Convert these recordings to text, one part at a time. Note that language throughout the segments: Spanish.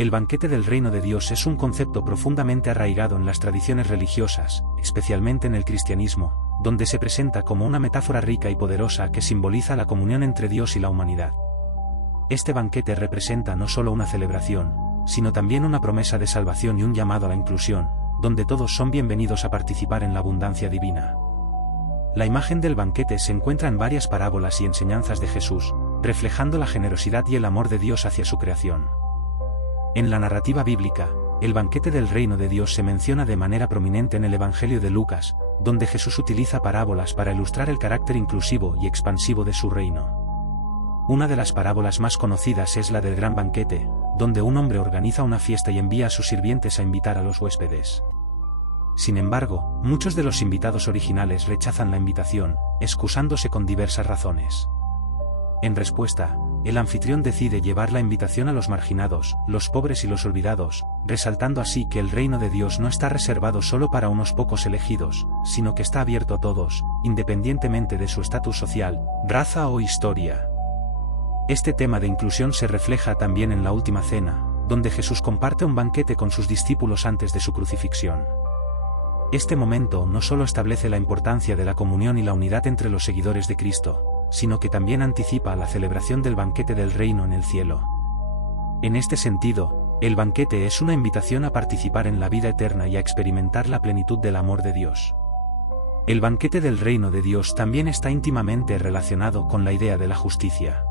El banquete del reino de Dios es un concepto profundamente arraigado en las tradiciones religiosas, especialmente en el cristianismo, donde se presenta como una metáfora rica y poderosa que simboliza la comunión entre Dios y la humanidad. Este banquete representa no solo una celebración, sino también una promesa de salvación y un llamado a la inclusión, donde todos son bienvenidos a participar en la abundancia divina. La imagen del banquete se encuentra en varias parábolas y enseñanzas de Jesús, reflejando la generosidad y el amor de Dios hacia su creación. En la narrativa bíblica, el banquete del reino de Dios se menciona de manera prominente en el Evangelio de Lucas, donde Jesús utiliza parábolas para ilustrar el carácter inclusivo y expansivo de su reino. Una de las parábolas más conocidas es la del gran banquete, donde un hombre organiza una fiesta y envía a sus sirvientes a invitar a los huéspedes. Sin embargo, muchos de los invitados originales rechazan la invitación, excusándose con diversas razones. En respuesta, el anfitrión decide llevar la invitación a los marginados, los pobres y los olvidados, resaltando así que el reino de Dios no está reservado solo para unos pocos elegidos, sino que está abierto a todos, independientemente de su estatus social, raza o historia. Este tema de inclusión se refleja también en la Última Cena, donde Jesús comparte un banquete con sus discípulos antes de su crucifixión. Este momento no solo establece la importancia de la comunión y la unidad entre los seguidores de Cristo, sino que también anticipa la celebración del banquete del reino en el cielo. En este sentido, el banquete es una invitación a participar en la vida eterna y a experimentar la plenitud del amor de Dios. El banquete del reino de Dios también está íntimamente relacionado con la idea de la justicia.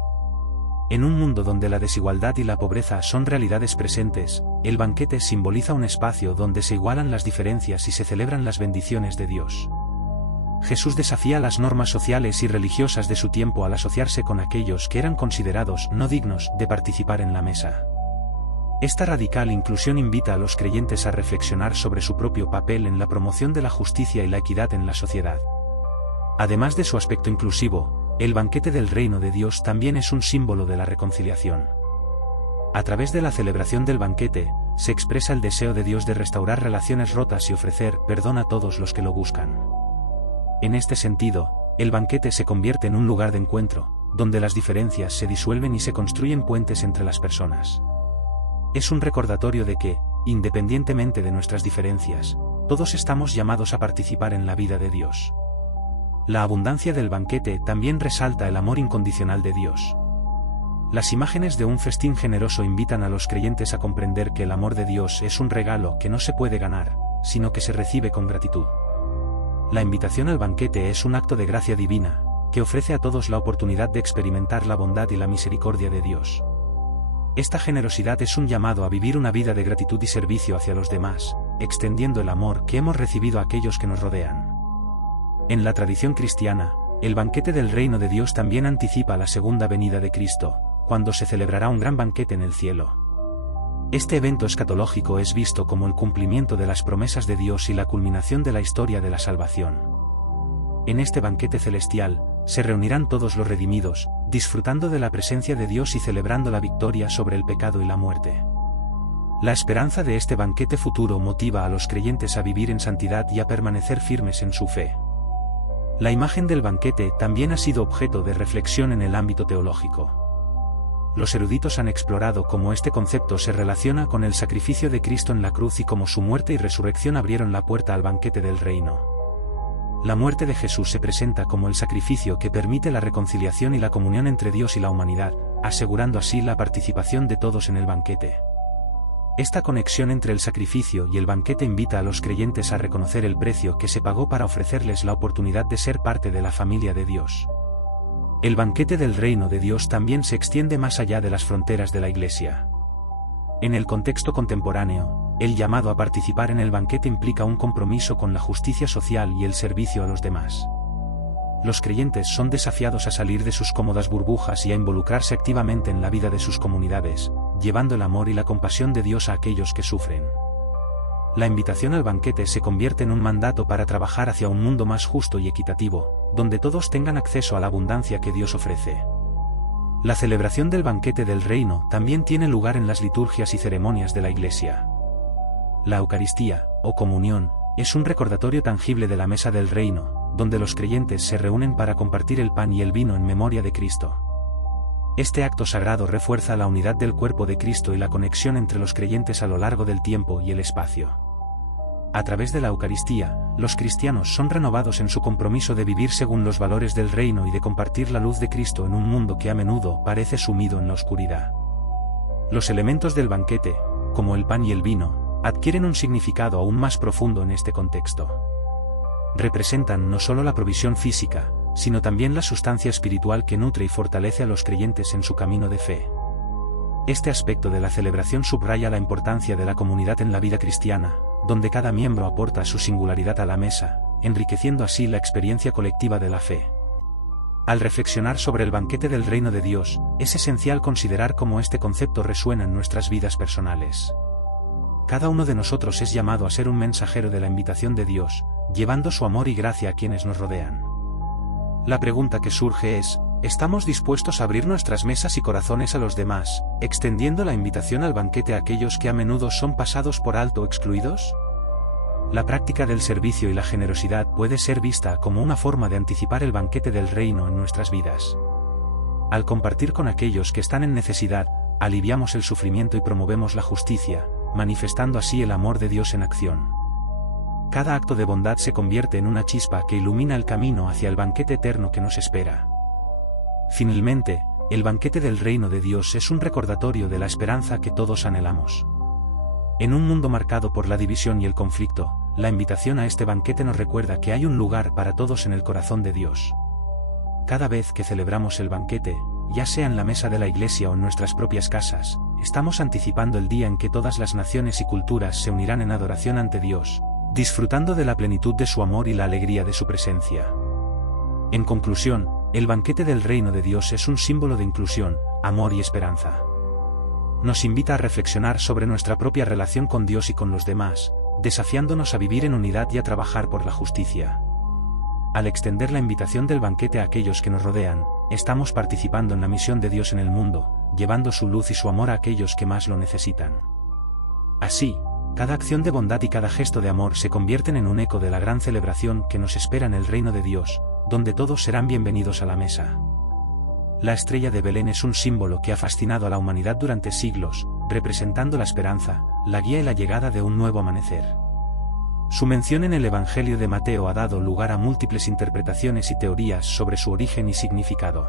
En un mundo donde la desigualdad y la pobreza son realidades presentes, el banquete simboliza un espacio donde se igualan las diferencias y se celebran las bendiciones de Dios. Jesús desafía las normas sociales y religiosas de su tiempo al asociarse con aquellos que eran considerados no dignos de participar en la mesa. Esta radical inclusión invita a los creyentes a reflexionar sobre su propio papel en la promoción de la justicia y la equidad en la sociedad. Además de su aspecto inclusivo, el banquete del reino de Dios también es un símbolo de la reconciliación. A través de la celebración del banquete, se expresa el deseo de Dios de restaurar relaciones rotas y ofrecer perdón a todos los que lo buscan. En este sentido, el banquete se convierte en un lugar de encuentro, donde las diferencias se disuelven y se construyen puentes entre las personas. Es un recordatorio de que, independientemente de nuestras diferencias, todos estamos llamados a participar en la vida de Dios. La abundancia del banquete también resalta el amor incondicional de Dios. Las imágenes de un festín generoso invitan a los creyentes a comprender que el amor de Dios es un regalo que no se puede ganar, sino que se recibe con gratitud. La invitación al banquete es un acto de gracia divina, que ofrece a todos la oportunidad de experimentar la bondad y la misericordia de Dios. Esta generosidad es un llamado a vivir una vida de gratitud y servicio hacia los demás, extendiendo el amor que hemos recibido a aquellos que nos rodean. En la tradición cristiana, el banquete del reino de Dios también anticipa la segunda venida de Cristo, cuando se celebrará un gran banquete en el cielo. Este evento escatológico es visto como el cumplimiento de las promesas de Dios y la culminación de la historia de la salvación. En este banquete celestial, se reunirán todos los redimidos, disfrutando de la presencia de Dios y celebrando la victoria sobre el pecado y la muerte. La esperanza de este banquete futuro motiva a los creyentes a vivir en santidad y a permanecer firmes en su fe. La imagen del banquete también ha sido objeto de reflexión en el ámbito teológico. Los eruditos han explorado cómo este concepto se relaciona con el sacrificio de Cristo en la cruz y cómo su muerte y resurrección abrieron la puerta al banquete del reino. La muerte de Jesús se presenta como el sacrificio que permite la reconciliación y la comunión entre Dios y la humanidad, asegurando así la participación de todos en el banquete. Esta conexión entre el sacrificio y el banquete invita a los creyentes a reconocer el precio que se pagó para ofrecerles la oportunidad de ser parte de la familia de Dios. El banquete del reino de Dios también se extiende más allá de las fronteras de la Iglesia. En el contexto contemporáneo, el llamado a participar en el banquete implica un compromiso con la justicia social y el servicio a los demás. Los creyentes son desafiados a salir de sus cómodas burbujas y a involucrarse activamente en la vida de sus comunidades, llevando el amor y la compasión de Dios a aquellos que sufren. La invitación al banquete se convierte en un mandato para trabajar hacia un mundo más justo y equitativo, donde todos tengan acceso a la abundancia que Dios ofrece. La celebración del banquete del reino también tiene lugar en las liturgias y ceremonias de la Iglesia. La Eucaristía, o comunión, es un recordatorio tangible de la mesa del reino, donde los creyentes se reúnen para compartir el pan y el vino en memoria de Cristo. Este acto sagrado refuerza la unidad del cuerpo de Cristo y la conexión entre los creyentes a lo largo del tiempo y el espacio. A través de la Eucaristía, los cristianos son renovados en su compromiso de vivir según los valores del reino y de compartir la luz de Cristo en un mundo que a menudo parece sumido en la oscuridad. Los elementos del banquete, como el pan y el vino, adquieren un significado aún más profundo en este contexto. Representan no solo la provisión física, sino también la sustancia espiritual que nutre y fortalece a los creyentes en su camino de fe. Este aspecto de la celebración subraya la importancia de la comunidad en la vida cristiana, donde cada miembro aporta su singularidad a la mesa, enriqueciendo así la experiencia colectiva de la fe. Al reflexionar sobre el banquete del reino de Dios, es esencial considerar cómo este concepto resuena en nuestras vidas personales. Cada uno de nosotros es llamado a ser un mensajero de la invitación de Dios, llevando su amor y gracia a quienes nos rodean. La pregunta que surge es, ¿estamos dispuestos a abrir nuestras mesas y corazones a los demás, extendiendo la invitación al banquete a aquellos que a menudo son pasados por alto o excluidos? La práctica del servicio y la generosidad puede ser vista como una forma de anticipar el banquete del reino en nuestras vidas. Al compartir con aquellos que están en necesidad, aliviamos el sufrimiento y promovemos la justicia, manifestando así el amor de Dios en acción. Cada acto de bondad se convierte en una chispa que ilumina el camino hacia el banquete eterno que nos espera. Finalmente, el banquete del reino de Dios es un recordatorio de la esperanza que todos anhelamos. En un mundo marcado por la división y el conflicto, la invitación a este banquete nos recuerda que hay un lugar para todos en el corazón de Dios. Cada vez que celebramos el banquete, ya sea en la mesa de la iglesia o en nuestras propias casas, estamos anticipando el día en que todas las naciones y culturas se unirán en adoración ante Dios, disfrutando de la plenitud de su amor y la alegría de su presencia. En conclusión, el banquete del reino de Dios es un símbolo de inclusión, amor y esperanza. Nos invita a reflexionar sobre nuestra propia relación con Dios y con los demás, desafiándonos a vivir en unidad y a trabajar por la justicia. Al extender la invitación del banquete a aquellos que nos rodean, estamos participando en la misión de Dios en el mundo, llevando su luz y su amor a aquellos que más lo necesitan. Así, cada acción de bondad y cada gesto de amor se convierten en un eco de la gran celebración que nos espera en el reino de Dios, donde todos serán bienvenidos a la mesa. La estrella de Belén es un símbolo que ha fascinado a la humanidad durante siglos, representando la esperanza, la guía y la llegada de un nuevo amanecer. Su mención en el Evangelio de Mateo ha dado lugar a múltiples interpretaciones y teorías sobre su origen y significado.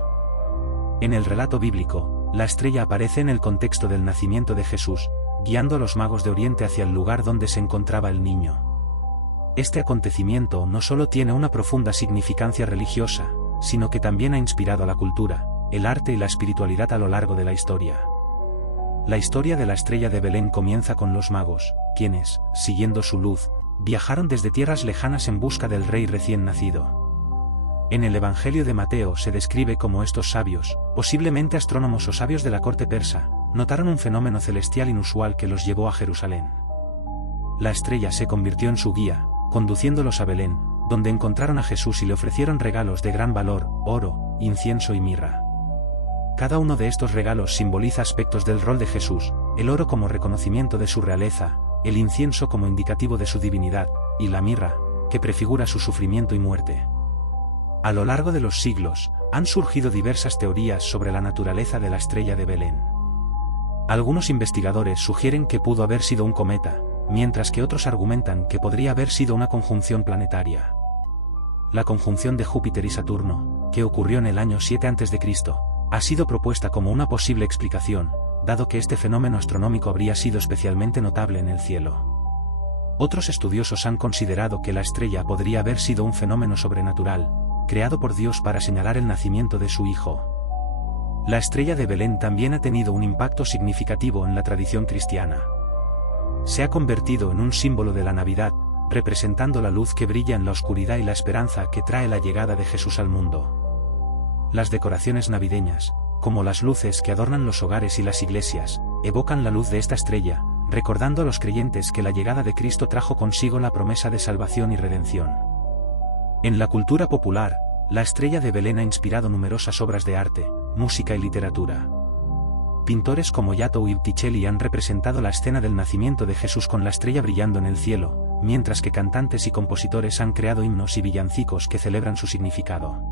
En el relato bíblico, la estrella aparece en el contexto del nacimiento de Jesús, guiando a los magos de Oriente hacia el lugar donde se encontraba el niño. Este acontecimiento no solo tiene una profunda significancia religiosa, sino que también ha inspirado a la cultura, el arte y la espiritualidad a lo largo de la historia. La historia de la estrella de Belén comienza con los magos, quienes, siguiendo su luz, viajaron desde tierras lejanas en busca del rey recién nacido. En el Evangelio de Mateo se describe cómo estos sabios, posiblemente astrónomos o sabios de la corte persa, notaron un fenómeno celestial inusual que los llevó a Jerusalén. La estrella se convirtió en su guía, conduciéndolos a Belén, donde encontraron a Jesús y le ofrecieron regalos de gran valor, oro, incienso y mirra. Cada uno de estos regalos simboliza aspectos del rol de Jesús, el oro como reconocimiento de su realeza, el incienso como indicativo de su divinidad, y la mirra, que prefigura su sufrimiento y muerte. A lo largo de los siglos, han surgido diversas teorías sobre la naturaleza de la estrella de Belén. Algunos investigadores sugieren que pudo haber sido un cometa, mientras que otros argumentan que podría haber sido una conjunción planetaria. La conjunción de Júpiter y Saturno, que ocurrió en el año 7 a.C., ha sido propuesta como una posible explicación, dado que este fenómeno astronómico habría sido especialmente notable en el cielo. Otros estudiosos han considerado que la estrella podría haber sido un fenómeno sobrenatural, creado por Dios para señalar el nacimiento de su Hijo. La estrella de Belén también ha tenido un impacto significativo en la tradición cristiana. Se ha convertido en un símbolo de la Navidad, representando la luz que brilla en la oscuridad y la esperanza que trae la llegada de Jesús al mundo. Las decoraciones navideñas, como las luces que adornan los hogares y las iglesias, evocan la luz de esta estrella, recordando a los creyentes que la llegada de Cristo trajo consigo la promesa de salvación y redención. En la cultura popular, la estrella de Belén ha inspirado numerosas obras de arte, música y literatura. Pintores como Giotto y Botticelli han representado la escena del nacimiento de Jesús con la estrella brillando en el cielo, mientras que cantantes y compositores han creado himnos y villancicos que celebran su significado.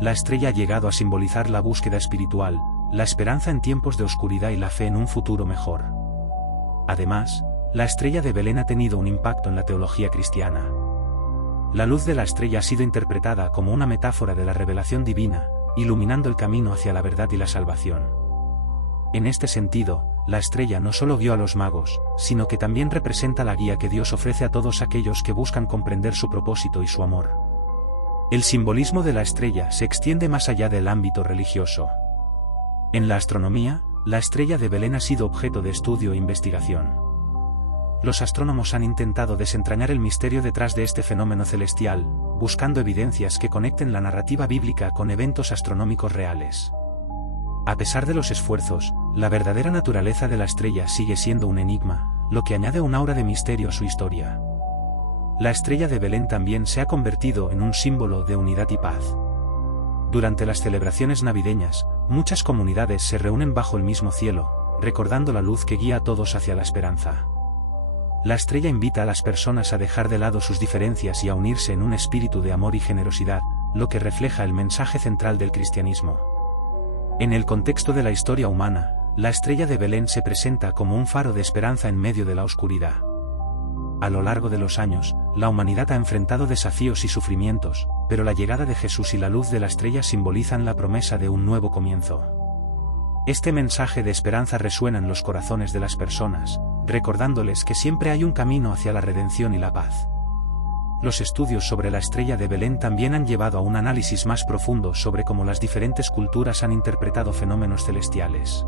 La estrella ha llegado a simbolizar la búsqueda espiritual, la esperanza en tiempos de oscuridad y la fe en un futuro mejor. Además, la estrella de Belén ha tenido un impacto en la teología cristiana. La luz de la estrella ha sido interpretada como una metáfora de la revelación divina, iluminando el camino hacia la verdad y la salvación. En este sentido, la estrella no solo guió a los magos, sino que también representa la guía que Dios ofrece a todos aquellos que buscan comprender su propósito y su amor. El simbolismo de la estrella se extiende más allá del ámbito religioso. En la astronomía, la estrella de Belén ha sido objeto de estudio e investigación. Los astrónomos han intentado desentrañar el misterio detrás de este fenómeno celestial, buscando evidencias que conecten la narrativa bíblica con eventos astronómicos reales. A pesar de los esfuerzos, la verdadera naturaleza de la estrella sigue siendo un enigma, lo que añade un aura de misterio a su historia. La estrella de Belén también se ha convertido en un símbolo de unidad y paz. Durante las celebraciones navideñas, muchas comunidades se reúnen bajo el mismo cielo, recordando la luz que guía a todos hacia la esperanza. La estrella invita a las personas a dejar de lado sus diferencias y a unirse en un espíritu de amor y generosidad, lo que refleja el mensaje central del cristianismo. En el contexto de la historia humana, la estrella de Belén se presenta como un faro de esperanza en medio de la oscuridad. A lo largo de los años, la humanidad ha enfrentado desafíos y sufrimientos, pero la llegada de Jesús y la luz de la estrella simbolizan la promesa de un nuevo comienzo. Este mensaje de esperanza resuena en los corazones de las personas, recordándoles que siempre hay un camino hacia la redención y la paz. Los estudios sobre la estrella de Belén también han llevado a un análisis más profundo sobre cómo las diferentes culturas han interpretado fenómenos celestiales.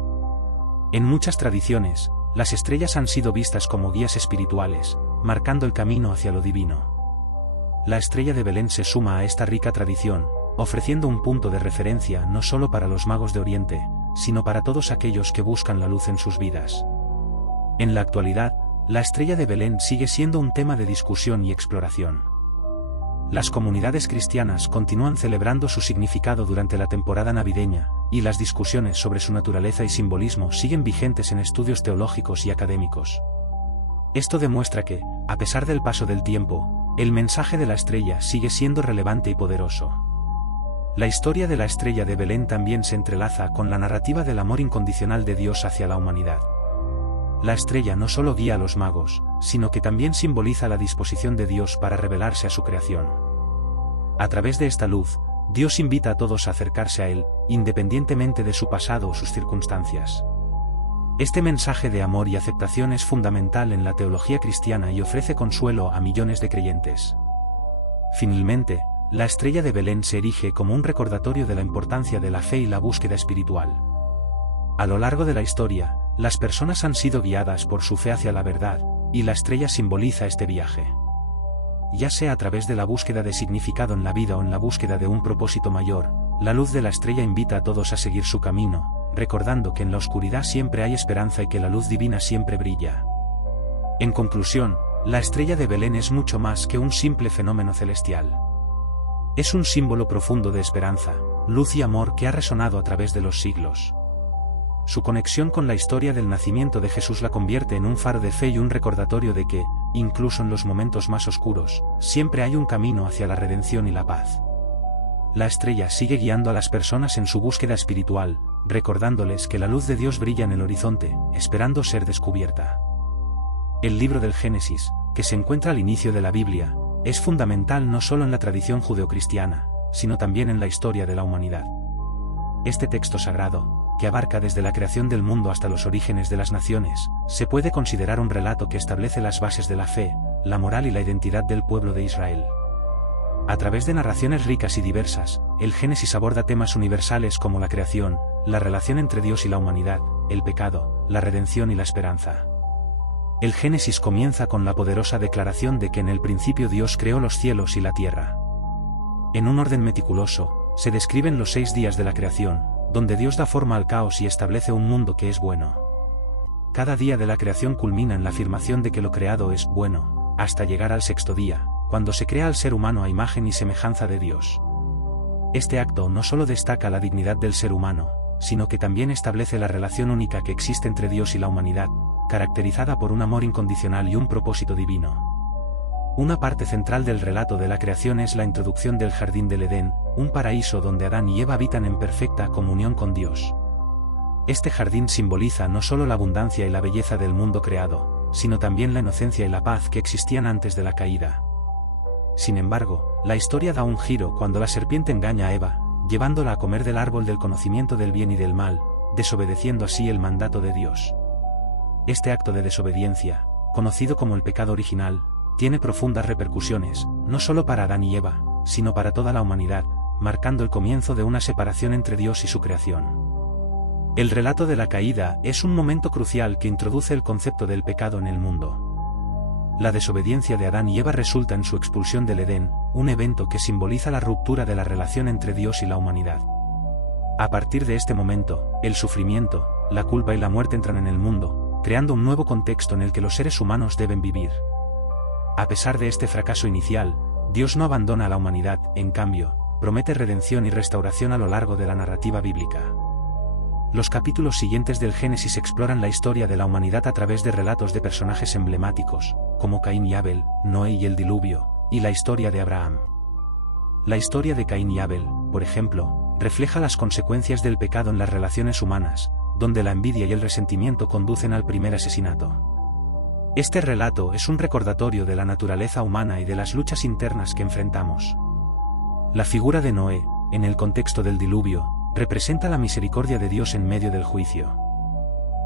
En muchas tradiciones, las estrellas han sido vistas como guías espirituales, marcando el camino hacia lo divino. La estrella de Belén se suma a esta rica tradición, ofreciendo un punto de referencia no solo para los magos de Oriente, sino para todos aquellos que buscan la luz en sus vidas. En la actualidad, la estrella de Belén sigue siendo un tema de discusión y exploración. Las comunidades cristianas continúan celebrando su significado durante la temporada navideña, y las discusiones sobre su naturaleza y simbolismo siguen vigentes en estudios teológicos y académicos. Esto demuestra que, a pesar del paso del tiempo, el mensaje de la estrella sigue siendo relevante y poderoso. La historia de la estrella de Belén también se entrelaza con la narrativa del amor incondicional de Dios hacia la humanidad. La estrella no solo guía a los magos, sino que también simboliza la disposición de Dios para revelarse a su creación. A través de esta luz, Dios invita a todos a acercarse a Él, independientemente de su pasado o sus circunstancias. Este mensaje de amor y aceptación es fundamental en la teología cristiana y ofrece consuelo a millones de creyentes. Finalmente, la estrella de Belén se erige como un recordatorio de la importancia de la fe y la búsqueda espiritual. A lo largo de la historia, las personas han sido guiadas por su fe hacia la verdad, y la estrella simboliza este viaje. Ya sea a través de la búsqueda de significado en la vida o en la búsqueda de un propósito mayor, la luz de la estrella invita a todos a seguir su camino, recordando que en la oscuridad siempre hay esperanza y que la luz divina siempre brilla. En conclusión, la estrella de Belén es mucho más que un simple fenómeno celestial. Es un símbolo profundo de esperanza, luz y amor que ha resonado a través de los siglos. Su conexión con la historia del nacimiento de Jesús la convierte en un faro de fe y un recordatorio de que, incluso en los momentos más oscuros, siempre hay un camino hacia la redención y la paz. La estrella sigue guiando a las personas en su búsqueda espiritual, recordándoles que la luz de Dios brilla en el horizonte, esperando ser descubierta. El libro del Génesis, que se encuentra al inicio de la Biblia, es fundamental no solo en la tradición judeocristiana, sino también en la historia de la humanidad. Este texto sagrado, que abarca desde la creación del mundo hasta los orígenes de las naciones, se puede considerar un relato que establece las bases de la fe, la moral y la identidad del pueblo de Israel. A través de narraciones ricas y diversas, el Génesis aborda temas universales como la creación, la relación entre Dios y la humanidad, el pecado, la redención y la esperanza. El Génesis comienza con la poderosa declaración de que en el principio Dios creó los cielos y la tierra. En un orden meticuloso, se describen los 6 días de la creación, donde Dios da forma al caos y establece un mundo que es bueno. Cada día de la creación culmina en la afirmación de que lo creado es bueno, hasta llegar al 6º día, cuando se crea al ser humano a imagen y semejanza de Dios. Este acto no solo destaca la dignidad del ser humano, sino que también establece la relación única que existe entre Dios y la humanidad, caracterizada por un amor incondicional y un propósito divino. Una parte central del relato de la creación es la introducción del Jardín del Edén, un paraíso donde Adán y Eva habitan en perfecta comunión con Dios. Este jardín simboliza no solo la abundancia y la belleza del mundo creado, sino también la inocencia y la paz que existían antes de la caída. Sin embargo, la historia da un giro cuando la serpiente engaña a Eva, llevándola a comer del árbol del conocimiento del bien y del mal, desobedeciendo así el mandato de Dios. Este acto de desobediencia, conocido como el pecado original, tiene profundas repercusiones, no solo para Adán y Eva, sino para toda la humanidad, marcando el comienzo de una separación entre Dios y su creación. El relato de la caída es un momento crucial que introduce el concepto del pecado en el mundo. La desobediencia de Adán y Eva resulta en su expulsión del Edén, un evento que simboliza la ruptura de la relación entre Dios y la humanidad. A partir de este momento, el sufrimiento, la culpa y la muerte entran en el mundo, creando un nuevo contexto en el que los seres humanos deben vivir. A pesar de este fracaso inicial, Dios no abandona a la humanidad, en cambio, promete redención y restauración a lo largo de la narrativa bíblica. Los capítulos siguientes del Génesis exploran la historia de la humanidad a través de relatos de personajes emblemáticos, como Caín y Abel, Noé y el diluvio, y la historia de Abraham. La historia de Caín y Abel, por ejemplo, refleja las consecuencias del pecado en las relaciones humanas, donde la envidia y el resentimiento conducen al primer asesinato. Este relato es un recordatorio de la naturaleza humana y de las luchas internas que enfrentamos. La figura de Noé, en el contexto del diluvio, representa la misericordia de Dios en medio del juicio.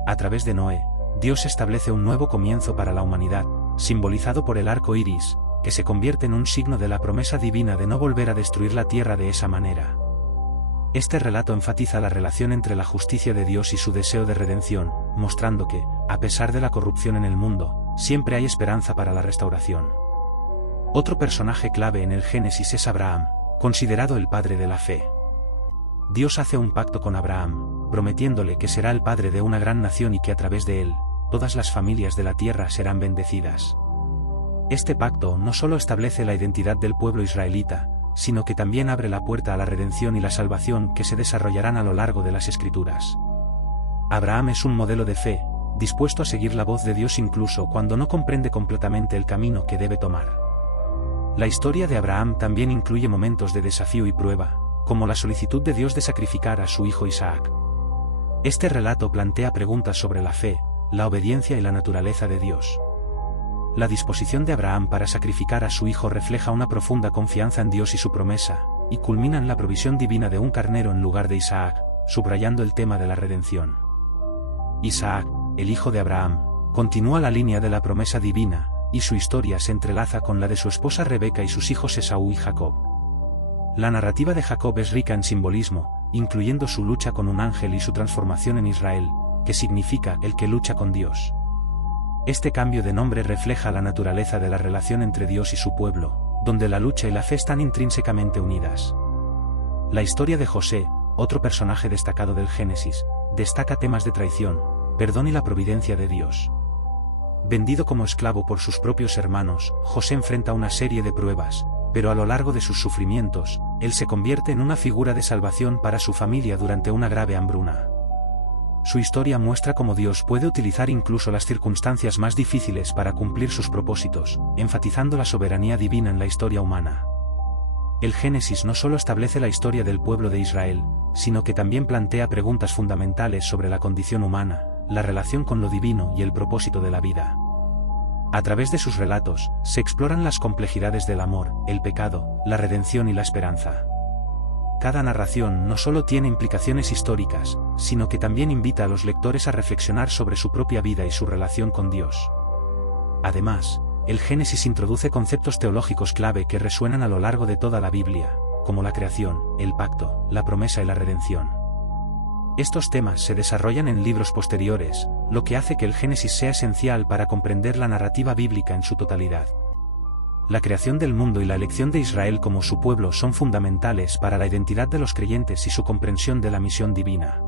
A través de Noé, Dios establece un nuevo comienzo para la humanidad, simbolizado por el arco iris, que se convierte en un signo de la promesa divina de no volver a destruir la tierra de esa manera. Este relato enfatiza la relación entre la justicia de Dios y su deseo de redención, mostrando que, a pesar de la corrupción en el mundo, siempre hay esperanza para la restauración. Otro personaje clave en el Génesis es Abraham, considerado el padre de la fe. Dios hace un pacto con Abraham, prometiéndole que será el padre de una gran nación y que a través de él, todas las familias de la tierra serán bendecidas. Este pacto no solo establece la identidad del pueblo israelita, sino que también abre la puerta a la redención y la salvación que se desarrollarán a lo largo de las Escrituras. Abraham es un modelo de fe, dispuesto a seguir la voz de Dios incluso cuando no comprende completamente el camino que debe tomar. La historia de Abraham también incluye momentos de desafío y prueba, como la solicitud de Dios de sacrificar a su hijo Isaac. Este relato plantea preguntas sobre la fe, la obediencia y la naturaleza de Dios. La disposición de Abraham para sacrificar a su hijo refleja una profunda confianza en Dios y su promesa, y culmina en la provisión divina de un carnero en lugar de Isaac, subrayando el tema de la redención. Isaac, el hijo de Abraham, continúa la línea de la promesa divina, y su historia se entrelaza con la de su esposa Rebeca y sus hijos Esaú y Jacob. La narrativa de Jacob es rica en simbolismo, incluyendo su lucha con un ángel y su transformación en Israel, que significa el que lucha con Dios. Este cambio de nombre refleja la naturaleza de la relación entre Dios y su pueblo, donde la lucha y la fe están intrínsecamente unidas. La historia de José, otro personaje destacado del Génesis, destaca temas de traición, perdón y la providencia de Dios. Vendido como esclavo por sus propios hermanos, José enfrenta una serie de pruebas, pero a lo largo de sus sufrimientos, él se convierte en una figura de salvación para su familia durante una grave hambruna. Su historia muestra cómo Dios puede utilizar incluso las circunstancias más difíciles para cumplir sus propósitos, enfatizando la soberanía divina en la historia humana. El Génesis no solo establece la historia del pueblo de Israel, sino que también plantea preguntas fundamentales sobre la condición humana, la relación con lo divino y el propósito de la vida. A través de sus relatos, se exploran las complejidades del amor, el pecado, la redención y la esperanza. Cada narración no solo tiene implicaciones históricas, sino que también invita a los lectores a reflexionar sobre su propia vida y su relación con Dios. Además, el Génesis introduce conceptos teológicos clave que resuenan a lo largo de toda la Biblia, como la creación, el pacto, la promesa y la redención. Estos temas se desarrollan en libros posteriores, lo que hace que el Génesis sea esencial para comprender la narrativa bíblica en su totalidad. La creación del mundo y la elección de Israel como su pueblo son fundamentales para la identidad de los creyentes y su comprensión de la misión divina.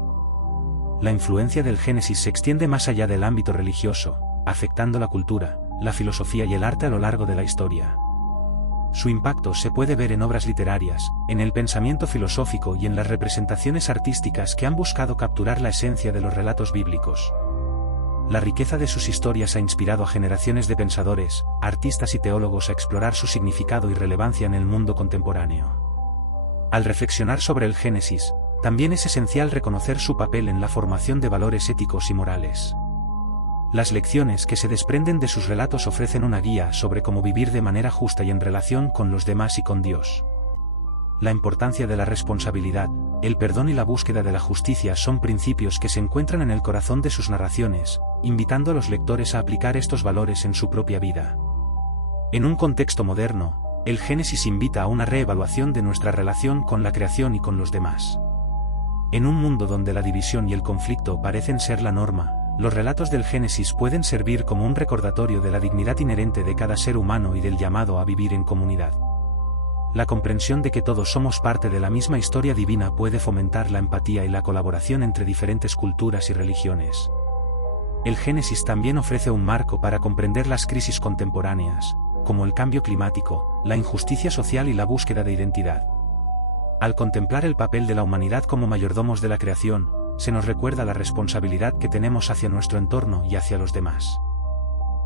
La influencia del Génesis se extiende más allá del ámbito religioso, afectando la cultura, la filosofía y el arte a lo largo de la historia. Su impacto se puede ver en obras literarias, en el pensamiento filosófico y en las representaciones artísticas que han buscado capturar la esencia de los relatos bíblicos. La riqueza de sus historias ha inspirado a generaciones de pensadores, artistas y teólogos a explorar su significado y relevancia en el mundo contemporáneo. Al reflexionar sobre el Génesis, también es esencial reconocer su papel en la formación de valores éticos y morales. Las lecciones que se desprenden de sus relatos ofrecen una guía sobre cómo vivir de manera justa y en relación con los demás y con Dios. La importancia de la responsabilidad, el perdón y la búsqueda de la justicia son principios que se encuentran en el corazón de sus narraciones, invitando a los lectores a aplicar estos valores en su propia vida. En un contexto moderno, el Génesis invita a una reevaluación de nuestra relación con la creación y con los demás. En un mundo donde la división y el conflicto parecen ser la norma, los relatos del Génesis pueden servir como un recordatorio de la dignidad inherente de cada ser humano y del llamado a vivir en comunidad. La comprensión de que todos somos parte de la misma historia divina puede fomentar la empatía y la colaboración entre diferentes culturas y religiones. El Génesis también ofrece un marco para comprender las crisis contemporáneas, como el cambio climático, la injusticia social y la búsqueda de identidad. Al contemplar el papel de la humanidad como mayordomos de la creación, se nos recuerda la responsabilidad que tenemos hacia nuestro entorno y hacia los demás.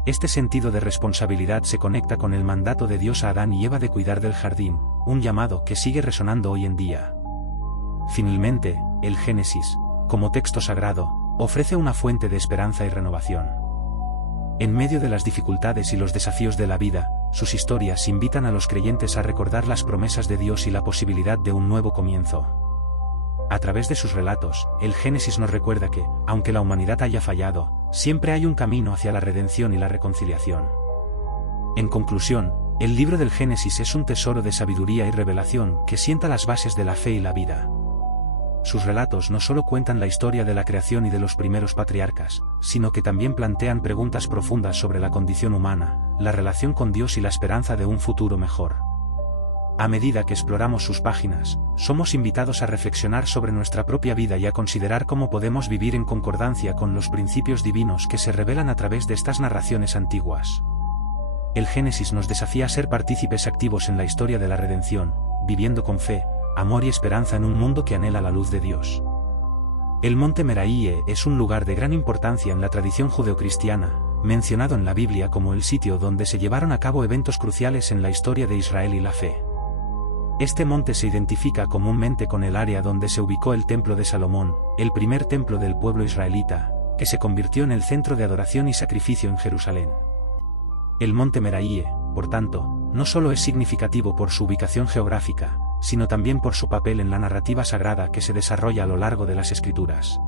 Este sentido de responsabilidad se conecta con el mandato de Dios a Adán y Eva de cuidar del jardín, un llamado que sigue resonando hoy en día. Finalmente, el Génesis, como texto sagrado, ofrece una fuente de esperanza y renovación. En medio de las dificultades y los desafíos de la vida, sus historias invitan a los creyentes a recordar las promesas de Dios y la posibilidad de un nuevo comienzo. A través de sus relatos, el Génesis nos recuerda que, aunque la humanidad haya fallado, siempre hay un camino hacia la redención y la reconciliación. En conclusión, el libro del Génesis es un tesoro de sabiduría y revelación que sienta las bases de la fe y la vida. Sus relatos no solo cuentan la historia de la creación y de los primeros patriarcas, sino que también plantean preguntas profundas sobre la condición humana, la relación con Dios y la esperanza de un futuro mejor. A medida que exploramos sus páginas, somos invitados a reflexionar sobre nuestra propia vida y a considerar cómo podemos vivir en concordancia con los principios divinos que se revelan a través de estas narraciones antiguas. El Génesis nos desafía a ser partícipes activos en la historia de la redención, viviendo con fe, amor y esperanza en un mundo que anhela la luz de Dios. El monte Meraíe es un lugar de gran importancia en la tradición judeocristiana, mencionado en la Biblia como el sitio donde se llevaron a cabo eventos cruciales en la historia de Israel y la fe. Este monte se identifica comúnmente con el área donde se ubicó el Templo de Salomón, el primer templo del pueblo israelita, que se convirtió en el centro de adoración y sacrificio en Jerusalén. El monte Meraíe, por tanto, no solo es significativo por su ubicación geográfica, sino también por su papel en la narrativa sagrada que se desarrolla a lo largo de las Escrituras.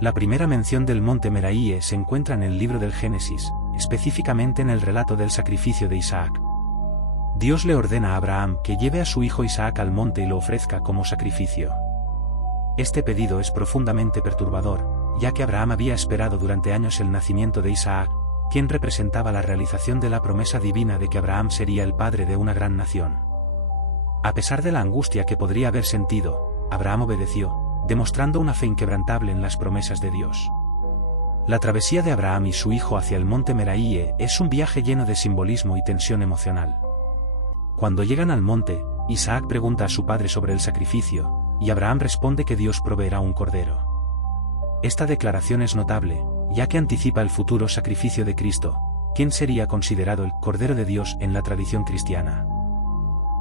La primera mención del monte Meraíe se encuentra en el libro del Génesis, específicamente en el relato del sacrificio de Isaac. Dios le ordena a Abraham que lleve a su hijo Isaac al monte y lo ofrezca como sacrificio. Este pedido es profundamente perturbador, ya que Abraham había esperado durante años el nacimiento de Isaac, quien representaba la realización de la promesa divina de que Abraham sería el padre de una gran nación. A pesar de la angustia que podría haber sentido, Abraham obedeció, demostrando una fe inquebrantable en las promesas de Dios. La travesía de Abraham y su hijo hacia el monte Meraíe es un viaje lleno de simbolismo y tensión emocional. Cuando llegan al monte, Isaac pregunta a su padre sobre el sacrificio, y Abraham responde que Dios proveerá un cordero. Esta declaración es notable, ya que anticipa el futuro sacrificio de Cristo, quien sería considerado el Cordero de Dios en la tradición cristiana.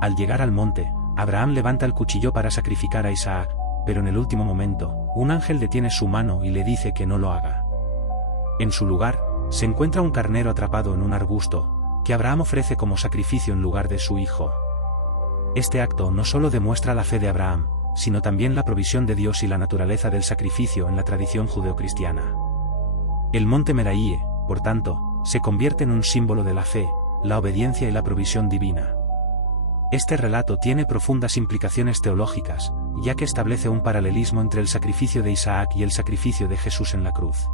Al llegar al monte, Abraham levanta el cuchillo para sacrificar a Isaac, pero en el último momento, un ángel detiene su mano y le dice que no lo haga. En su lugar, se encuentra un carnero atrapado en un arbusto, que Abraham ofrece como sacrificio en lugar de su hijo. Este acto no solo demuestra la fe de Abraham, sino también la provisión de Dios y la naturaleza del sacrificio en la tradición judeocristiana. El monte Meraíe, por tanto, se convierte en un símbolo de la fe, la obediencia y la provisión divina. Este relato tiene profundas implicaciones teológicas, ya que establece un paralelismo entre el sacrificio de Isaac y el sacrificio de Jesús en la cruz.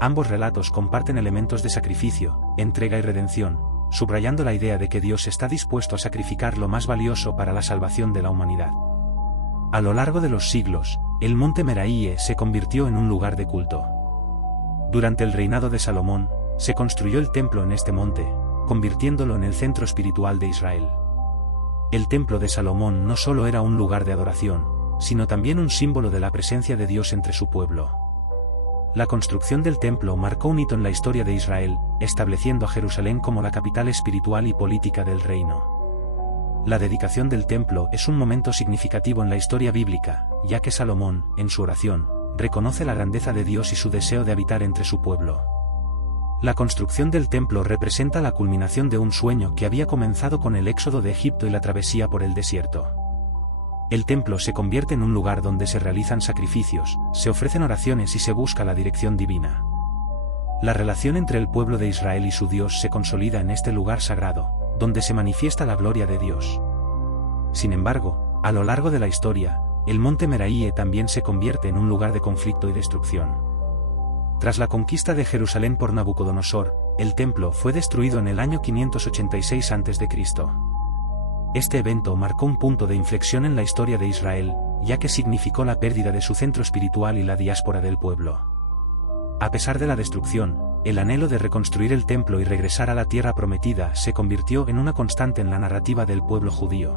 Ambos relatos comparten elementos de sacrificio, entrega y redención, subrayando la idea de que Dios está dispuesto a sacrificar lo más valioso para la salvación de la humanidad. A lo largo de los siglos, el monte Meraíe se convirtió en un lugar de culto. Durante el reinado de Salomón, se construyó el templo en este monte, convirtiéndolo en el centro espiritual de Israel. El templo de Salomón no solo era un lugar de adoración, sino también un símbolo de la presencia de Dios entre su pueblo. La construcción del templo marcó un hito en la historia de Israel, estableciendo a Jerusalén como la capital espiritual y política del reino. La dedicación del templo es un momento significativo en la historia bíblica, ya que Salomón, en su oración, reconoce la grandeza de Dios y su deseo de habitar entre su pueblo. La construcción del templo representa la culminación de un sueño que había comenzado con el éxodo de Egipto y la travesía por el desierto. El templo se convierte en un lugar donde se realizan sacrificios, se ofrecen oraciones y se busca la dirección divina. La relación entre el pueblo de Israel y su Dios se consolida en este lugar sagrado, donde se manifiesta la gloria de Dios. Sin embargo, a lo largo de la historia, el monte Meraíe también se convierte en un lugar de conflicto y destrucción. Tras la conquista de Jerusalén por Nabucodonosor, el templo fue destruido en el año 586 a.C. Este evento marcó un punto de inflexión en la historia de Israel, ya que significó la pérdida de su centro espiritual y la diáspora del pueblo. A pesar de la destrucción, el anhelo de reconstruir el templo y regresar a la tierra prometida se convirtió en una constante en la narrativa del pueblo judío.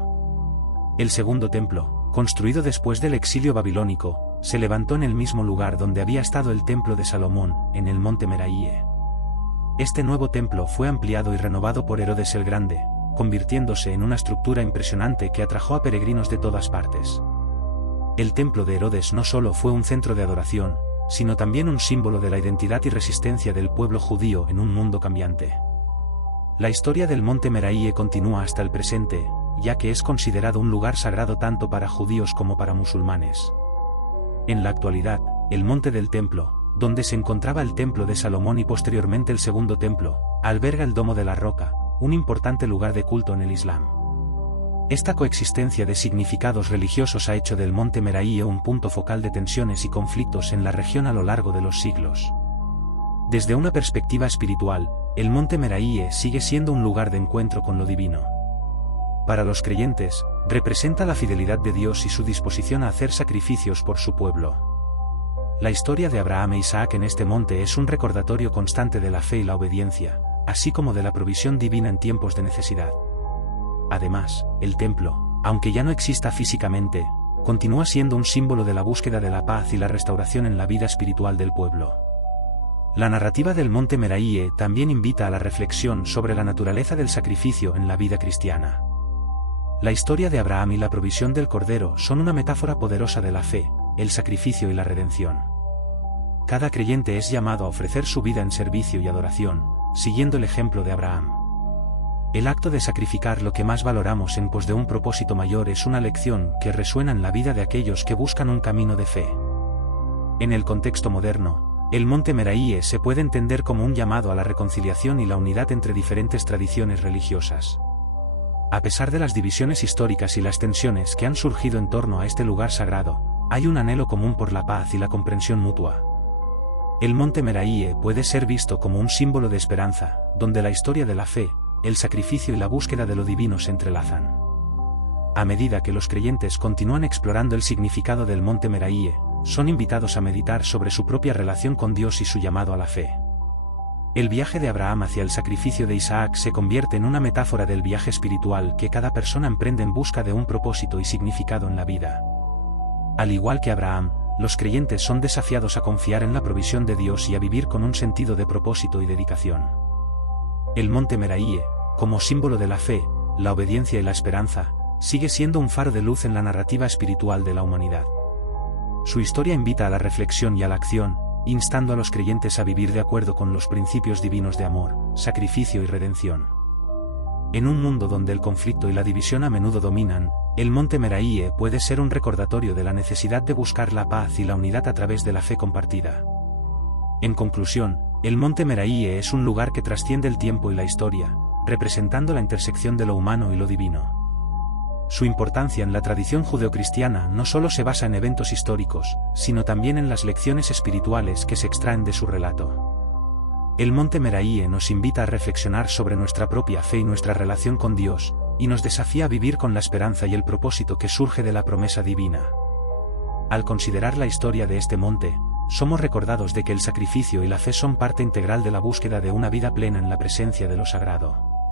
El segundo templo, construido después del exilio babilónico, se levantó en el mismo lugar donde había estado el templo de Salomón, en el monte Meraíe. Este nuevo templo fue ampliado y renovado por Herodes el Grande, convirtiéndose en una estructura impresionante que atrajo a peregrinos de todas partes. El templo de Herodes no solo fue un centro de adoración, sino también un símbolo de la identidad y resistencia del pueblo judío en un mundo cambiante. La historia del monte Meraíe continúa hasta el presente, ya que es considerado un lugar sagrado tanto para judíos como para musulmanes. En la actualidad, el monte del templo, donde se encontraba el templo de Salomón y posteriormente el segundo templo, alberga el Domo de la Roca, un importante lugar de culto en el Islam. Esta coexistencia de significados religiosos ha hecho del monte Meraíe un punto focal de tensiones y conflictos en la región a lo largo de los siglos. Desde una perspectiva espiritual, el monte Meraíe sigue siendo un lugar de encuentro con lo divino. Para los creyentes, representa la fidelidad de Dios y su disposición a hacer sacrificios por su pueblo. La historia de Abraham e Isaac en este monte es un recordatorio constante de la fe y la obediencia, así como de la provisión divina en tiempos de necesidad. Además, el templo, aunque ya no exista físicamente, continúa siendo un símbolo de la búsqueda de la paz y la restauración en la vida espiritual del pueblo. La narrativa del monte Meraíe también invita a la reflexión sobre la naturaleza del sacrificio en la vida cristiana. La historia de Abraham y la provisión del Cordero son una metáfora poderosa de la fe, el sacrificio y la redención. Cada creyente es llamado a ofrecer su vida en servicio y adoración, siguiendo el ejemplo de Abraham. El acto de sacrificar lo que más valoramos en pos de un propósito mayor es una lección que resuena en la vida de aquellos que buscan un camino de fe. En el contexto moderno, el monte Meraíe se puede entender como un llamado a la reconciliación y la unidad entre diferentes tradiciones religiosas. A pesar de las divisiones históricas y las tensiones que han surgido en torno a este lugar sagrado, hay un anhelo común por la paz y la comprensión mutua. El monte Meraíe puede ser visto como un símbolo de esperanza, donde la historia de la fe, el sacrificio y la búsqueda de lo divino se entrelazan. A medida que los creyentes continúan explorando el significado del monte Meraíe, son invitados a meditar sobre su propia relación con Dios y su llamado a la fe. El viaje de Abraham hacia el sacrificio de Isaac se convierte en una metáfora del viaje espiritual que cada persona emprende en busca de un propósito y significado en la vida. Al igual que Abraham, los creyentes son desafiados a confiar en la provisión de Dios y a vivir con un sentido de propósito y dedicación. El monte Meraíe, como símbolo de la fe, la obediencia y la esperanza, sigue siendo un faro de luz en la narrativa espiritual de la humanidad. Su historia invita a la reflexión y a la acción, instando a los creyentes a vivir de acuerdo con los principios divinos de amor, sacrificio y redención. En un mundo donde el conflicto y la división a menudo dominan, el monte Meraíe puede ser un recordatorio de la necesidad de buscar la paz y la unidad a través de la fe compartida. En conclusión, el monte Meraíe es un lugar que trasciende el tiempo y la historia, representando la intersección de lo humano y lo divino. Su importancia en la tradición judeocristiana no solo se basa en eventos históricos, sino también en las lecciones espirituales que se extraen de su relato. El monte Meraíe nos invita a reflexionar sobre nuestra propia fe y nuestra relación con Dios, y nos desafía a vivir con la esperanza y el propósito que surge de la promesa divina. Al considerar la historia de este monte, somos recordados de que el sacrificio y la fe son parte integral de la búsqueda de una vida plena en la presencia de lo sagrado.